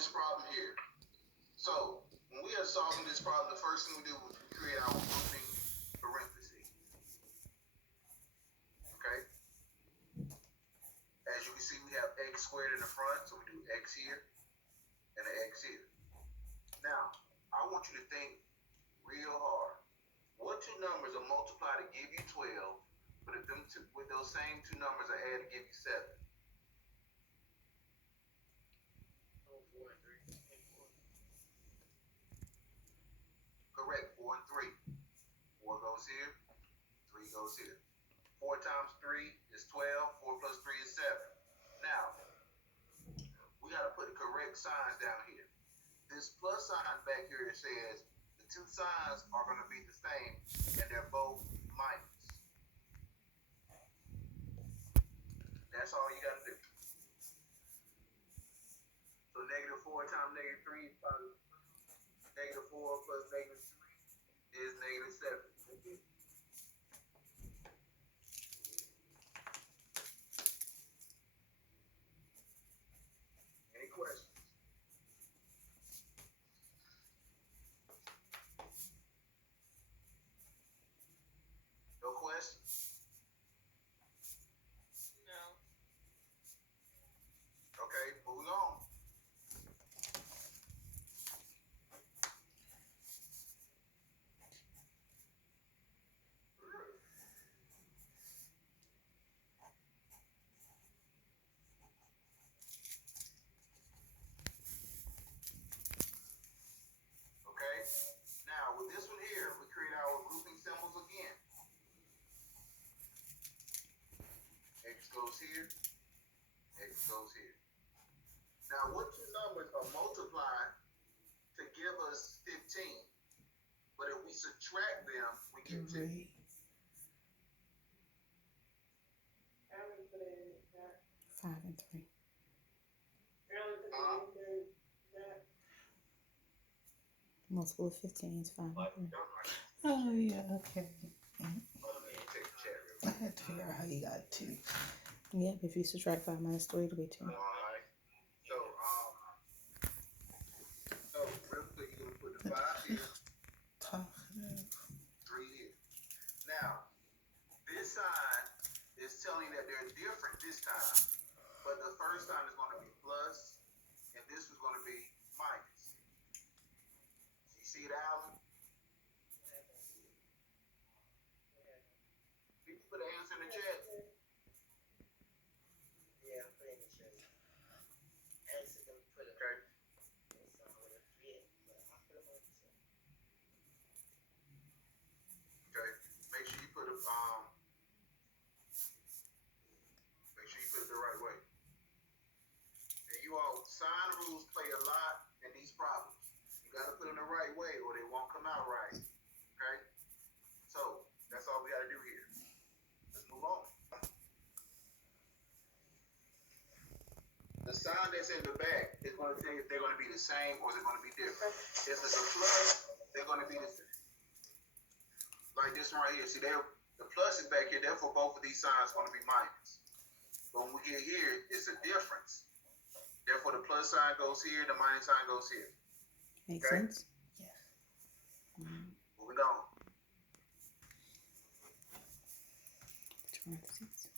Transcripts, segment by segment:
this problem here. So when we are solving this problem, the first thing we do is we create our grouping parenthesis. Okay? As you can see, we have x squared in the front, so we do x here and an x here. Now, I want you to think real hard. What two numbers are multiplied to give you 12, but if them two, with those same two numbers are added to give you 7? Correct, 4 and 3. 4 goes here, 3 goes here. 4 times 3 is 12, 4 plus 3 is 7. Now, we got to put the correct signs down here. This plus sign back here says the two signs are going to be the same, and they're both minus. That's all you got to do. So negative 4 times negative 3 is positive. Negative 4 plus negative 3 is negative 7. Any questions? No questions? No. Okay, moving on. Okay, now with this one here, we create our grouping symbols again. X goes here, X goes here. Now, what two numbers are multiplied to give us 15? But if we subtract them, we get 2. 5 and 3. Multiple of 15 is 5 and 3. Oh, yeah, okay. Take the chat real I had to figure out how you got 2. Yep, if you subtract 5 minus 3, it'll be 2. quick. Alright. So real quick, you're gonna put the 5 here, 3 here. Now, this sign is telling that they're different this time, but the first sign is going to be plus, and this was going to be minus. You see it, Alan? People put an answer in the chat. Yeah, I'm putting it in. Actually, let me put it. Okay. Okay. Make sure you put it the right way. And you all, sign rules play a lot in these problems. You got to put them the right way, or they won't come out right. Okay. So that's all we got to do here. Let's move on. The sign that's in the back is going to tell you if they're going to be the same or they're going to be different. If it's a plus, they're going to be the same. Like this one right here. See, the plus is back here. Therefore, both of these signs are going to be minus. But when we get here, it's a difference. Therefore, the plus sign goes here, the minus sign goes here. Makes Okay. sense? Yes. Moving on. Parentheses.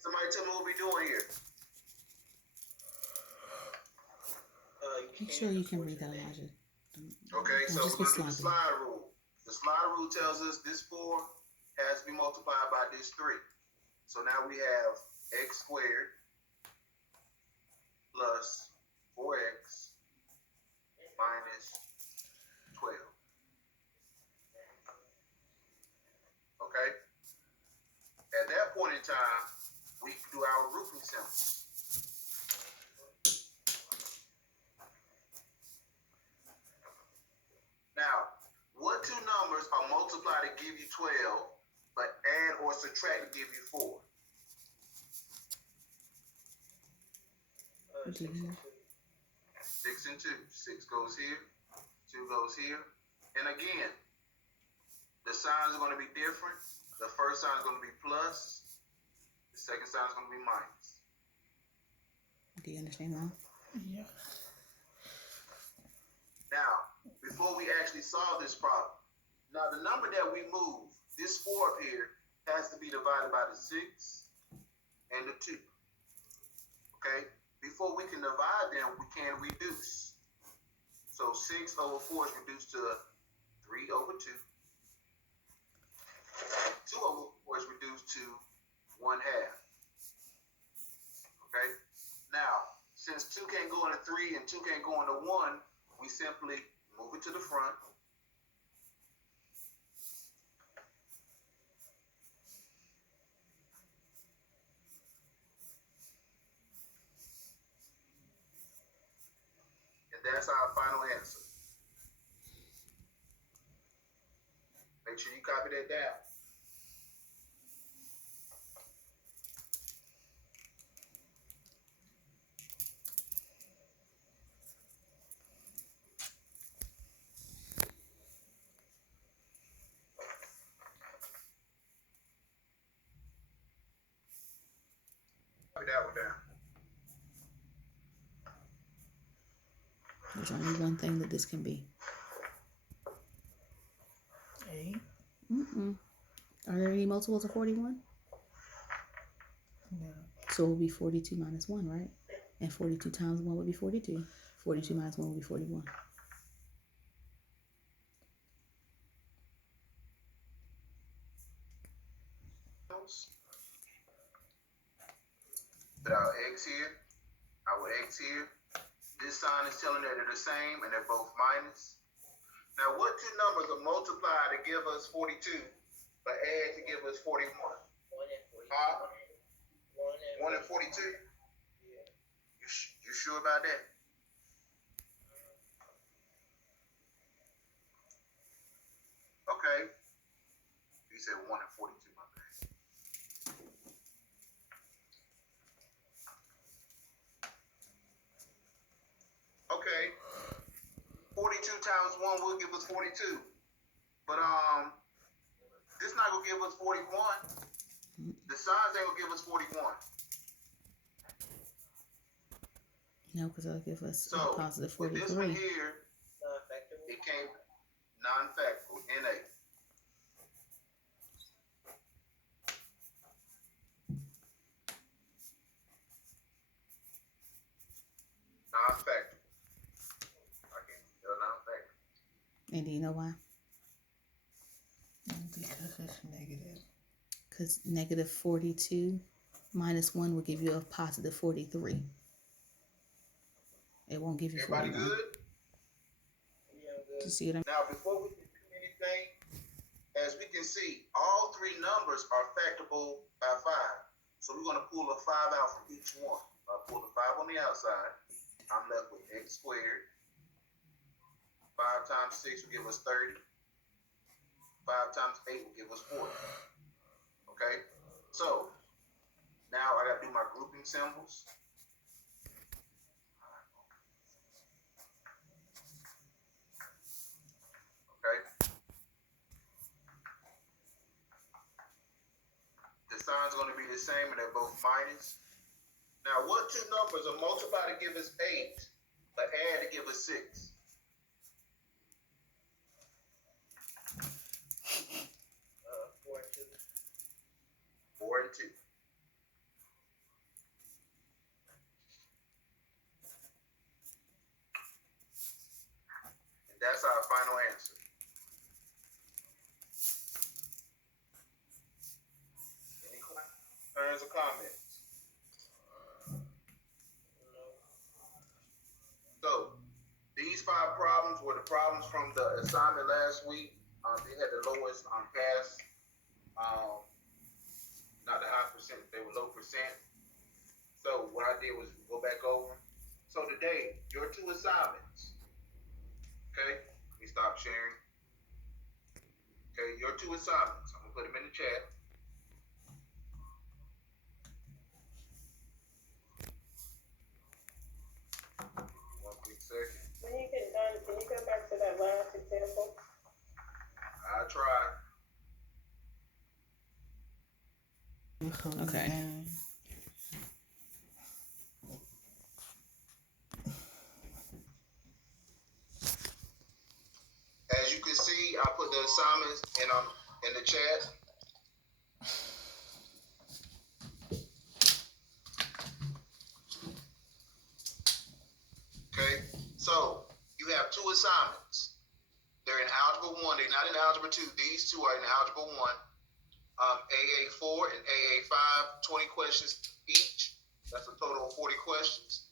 Somebody tell me what we're doing here. Make sure you can read that, Elijah. Okay, so just we're be going to do the sloppy. slide rule. The slide rule tells us this 4 has to be multiplied by this 3. So now we have x squared plus 4x minus 12. Okay? At that point in time, we can do our grouping symbols. Now, what two numbers are multiplied to give you 12, but add or subtract to give you 4? 6 and 2. 6 and 2. 6 goes here, 2 goes here. And again, the signs are going to be different. The first sign is going to be plus. The second sign is going to be minus. Do you understand now? Yeah. Now, before we actually solve this problem, now the number that we move, this 4 up here, has to be divided by the 6 and the 2. Okay? Before we can divide them, we can reduce. So 6 over 4 is reduced to 3 over 2. 2 over 4 is reduced to 1/2. Okay? Now, since 2 can't go into 3 and 2 can't go into 1, we simply move it to the front. And that's our final answer. Make sure you copy that down. Copy that one down. There's only one thing that this can be. 8. Are there any multiples of 41? No. So it will be 42 minus 1, right? And 42 times 1 would be 42. 42 minus 1 would be 41. Put our X here, our X here. This sign is telling that they're the same and they're both minus. Now, what two numbers are multiplied to give us 42, but add to give us 41? 1 and 42. Huh? 1 and 42? Yeah. You sure about that? Okay. You said 1 and 42, my bad. Okay. 42 times 1 will give us 42. But this not gonna give us 41. The signs ain't gonna give us 41. No, because it'll give us So a positive with this one 43. here, Non-factorable. it came non-factorable, NA. Non-factorable. Okay, they're non-factorable. And do you know why? Because it's negative. Because negative 42 minus 1 will give you a positive 43. It won't give you Everybody 41. good? Yeah, I'm good. You see what I'm Now, before we can do anything, as we can see, all three numbers are factorable by 5. So we're going to pull a 5 out from each one. I'll pull the 5 on the outside. I'm left with x squared. 5 times 6 will give us 30. 5 times 8 will give us 40. Okay? So, now I got to do my grouping symbols. Okay? The sign's going to be the same and they're both minus. Now, what two numbers are multiplied to give us 8, but add to give us 6? 4 and 2. 4 and 2. And that's our final answer. Any concerns or comments? So, these 5 problems were the problems from the assignment last week. They had the lowest pass. Not the high percent, they were low percent. So what I did was go back over. So today, your 2 assignments. Okay, let me stop sharing. Okay, your 2 assignments. I'm gonna put them in the chat. One quick second. When you get done, can you come back to that last example? I tried. Okay. put the assignments in the chat. Okay, so you have two assignments. They're in Algebra 1. They're not in Algebra 2. These two are in Algebra 1. AA4 and AA5, 20 questions each. That's a total of 40 questions.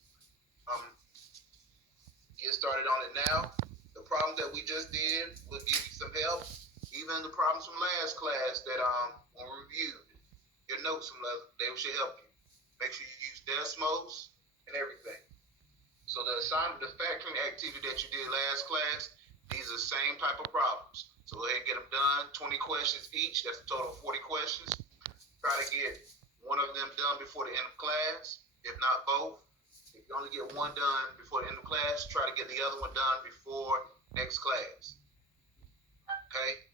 Get started on it now. The problem that we just did will give you some help. Even the problems from last class that were reviewed, your notes from they should help you. Make sure you use Desmos and everything. So the assignment, the factoring activity that you did last class, these are the same type of problems. So go ahead and get them done. 20 questions each. That's a total of 40 questions. Try to get one of them done before the end of class, if not both. If you only get one done before the end of class, try to get the other one done before next class. Okay?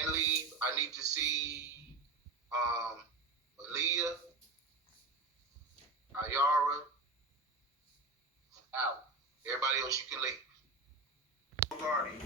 And leave, I need to see Aaliyah, Ayara, out. Everybody else you can leave. Guardian.